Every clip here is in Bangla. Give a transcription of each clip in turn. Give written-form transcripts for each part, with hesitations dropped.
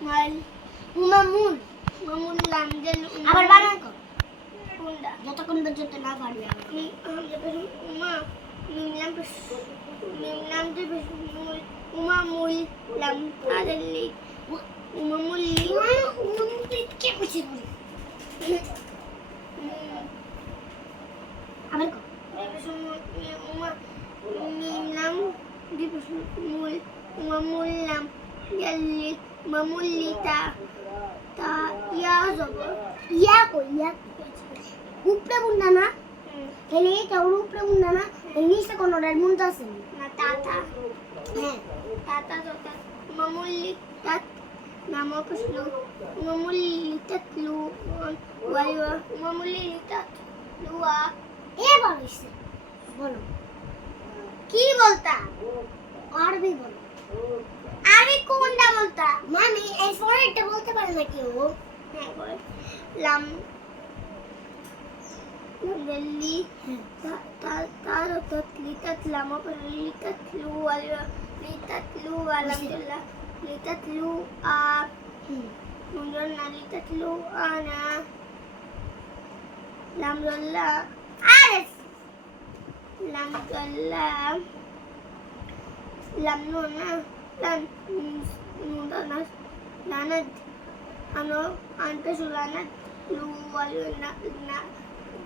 mal umamul umamul lam jal আবার বানান কর কোনটা যতক্ষণ পর্যন্ত না পারবি uma mim lam mul umamul lam adalli umamul কে কইছে আবার কর uma mim lam mul umamul lam jalli mamulita ta ya zabar ইয়া কই ইয়া উপরে বুননা না তাহলে এটা ওর উপরে বুননা না নিচে কোন রেড মুনটা আছে na tata হ্যাঁ tata tata mamulitat namakaslu mamulitat lu waywa mamulitat luwa এবার হইছে বলো কি বলতা আরবি বলো আরে কোনটা বলতা মামি এই ফরেটটা বলতে পারে না কেউ হ্যাঁ বল লাম lamdalli litat lama litatlu wala litatlu alhamdulillah litatlu a munjolna litatlu ana alhamdulillah arif alhamdulillah lam nuna lan nuna lanad ano anta sulanad lu waluna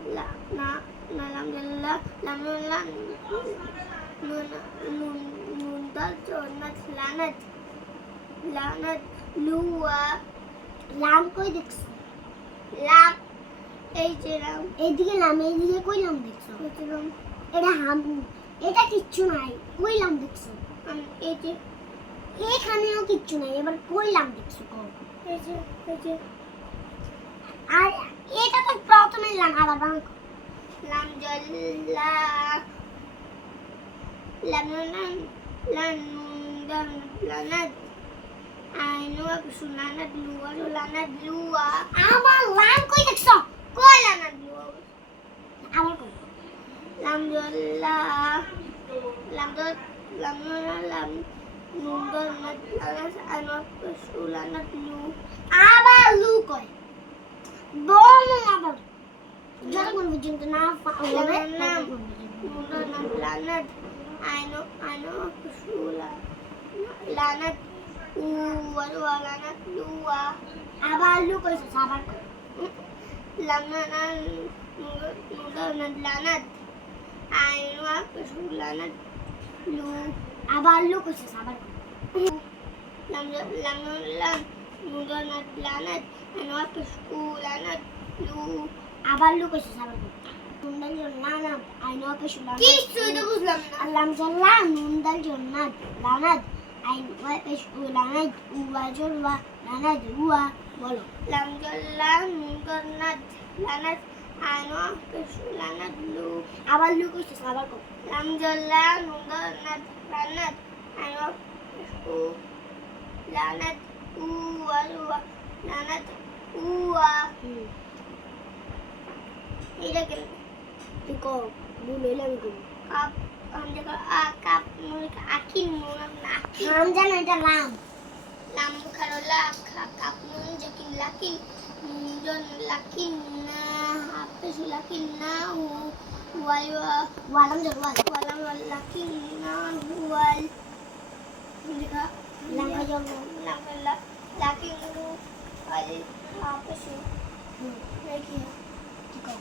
na alhamdulillah alhamdulillah nun dal jannat lanat luwa লাম কই দেখছো lam এই যে lam এইদিকে লাম এইদিকে কই লাম দেখছো বুঝলাম এটা হাম এটা কিচ্ছু নাই কই লাম দেখছো এই যে এখানেও কিচ্ছু নাই এবার কই লাম দেখছো কও এই যে আর এটা তো প্রথমে লাম আবার বাং lam jalla lam lan dan lanat ainu sulanat luwa lanat luwa আমার লাম কই দেখছো koi lanat luwa আবার কই lam jalla lam nun dan lanat ainu sulanat lu আবার লু কই বল আবার যতক্ষণ পর্যন্ত না হবে lanat ainu sula lanat lanat luwa আবার লু কইছো আবার কই lanat lanat ainu sulanat lu আবার লু কইছো আবার কই lanat lanat ainu sulanat lu আবার লু কইছো আবার কই নুনদাল জান্নাত আইনো পেশু লানাত কিছু তো বুঝলাম না আল্লাহ জাল্লা নুনদাল জান্নাত লানাত আইনো পেশু লানাত উওয়াজুরওয়া লানাত উওয়া বলো lam jalla nunganat lanat ainu sulanat lu আবার লু কইছো আবার কই lam jalla nunganat lanat ainu lanat uwa lanat uwa এটা কেন তুই কও বলে লাম কই কাপ हम देखो आ काप मुझे आखिर मुना नाखिन নাম জানো এটা লাম lam karola kap nun jakin lakin jon lakin na apa sih lakin na wal ওয়ালাম জাল্লা walam lakin na wal देखा লাম জাল্লা lam lakin lu wal apa sih lagi তুই কও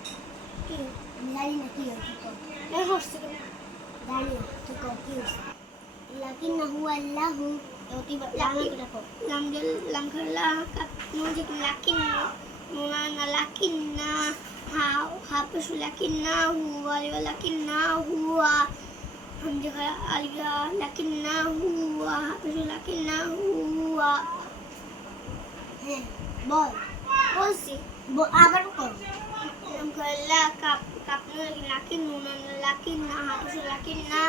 কি আমি জানি না কি হয় তুই কও मैं हंसते জানি তুই কও কি হইছে লাকিন্নাহু আল্লাহু এটি লাম করে কও lam karola kap nun jakin lakin muna na lakin na apa sih lakin na wal lakin na huwa हम देखा Alia lakin na huwa apa sih lakin na huwa হ্যাঁ বল বলছি আবার কও lam karola kap nun lakin muna na lakin na apa sih lakin na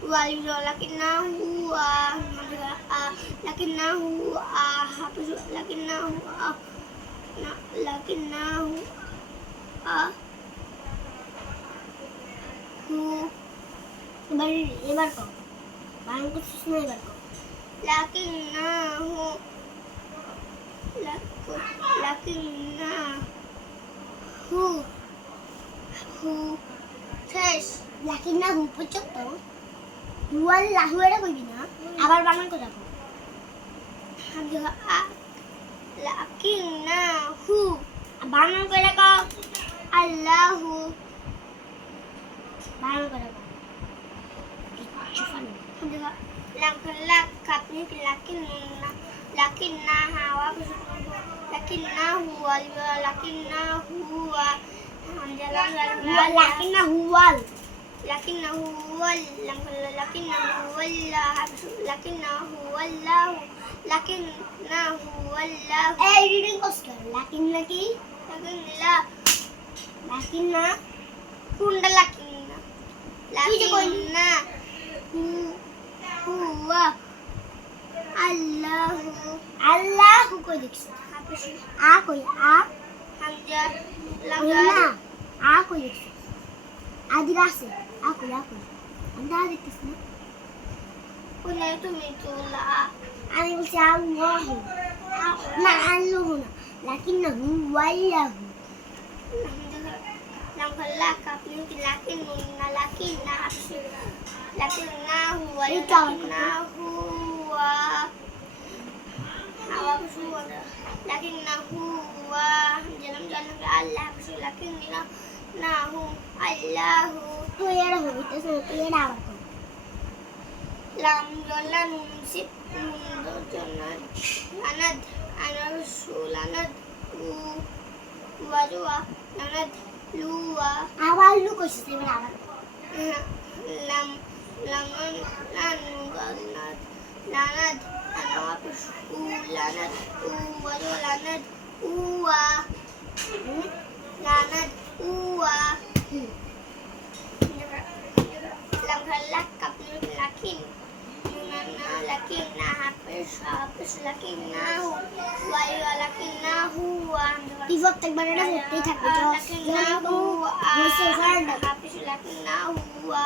wal lakin na huwa हम देखा lakin na huwa apa sih lakin na huwa lakin na huwa এবার কও বাংলা কিছু না এবার কও lakinnahu লাকিন্নাহু হু শেষ লাকিন্নাহু পর্যন্ত হুয়াল্লাহু এটা কইবি না আবার বানান করে রাখো হামজা আ লাকিন্নাহু বানান করে রাখো আল্লাহু বানান করে রাখো কিচ্ছু ফানি হামজা লাক কাপনি lakinnaha wa lakinnahu wal lakinnahu wa hamzah লাকিন্নাহু ওয়াল lakinnahu wal lakinnahu wallahu lakinnahu wallahu এই রিডিং কষ্ট লাকিন্না কি lakinna লাকিন্না kunda lakinna lakinna huwa allahu আল্লাহু কই দেখছ habis আ কই আ hamzah না আ কই দেখছ আদি আছে আ কই আমরা দেখতেছ না kuna তুমি তোলা আমি বলছি আল্লাহু না আল্লাহু না লাকিন্নাহু ওয়াল্লাহু lam khalaq kapni lakinna lakinna habis lakinnahu wa lakinnahu wa habis lakinnahu wa jalam jalam Allah habis lakinnahu Allahu তুই এর হইতেছ তুই এর আবার কর lam jolan nun sip nun jolan anad anad wajwa anad luwa আবার লু কইছিস এবার আবার lam langan lanad lanad anabis lanad wajwa lanad uwa lanad uwa lam khalaq kapni lakinna habis lakinnahu wa lakinnahu wa তুই প্রত্যেকবার এটা করতেই থাকবি lakinnahu বসে ফাড়া habis lakinnahu wa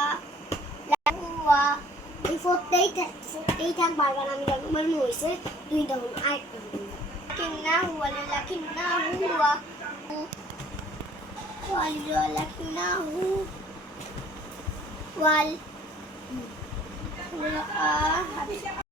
এই ফোরতেই থাক বারবার আমি যখন মনে হয়েছে তুই তখন আরেকটা lakinnahu wa lakinnahu wal habis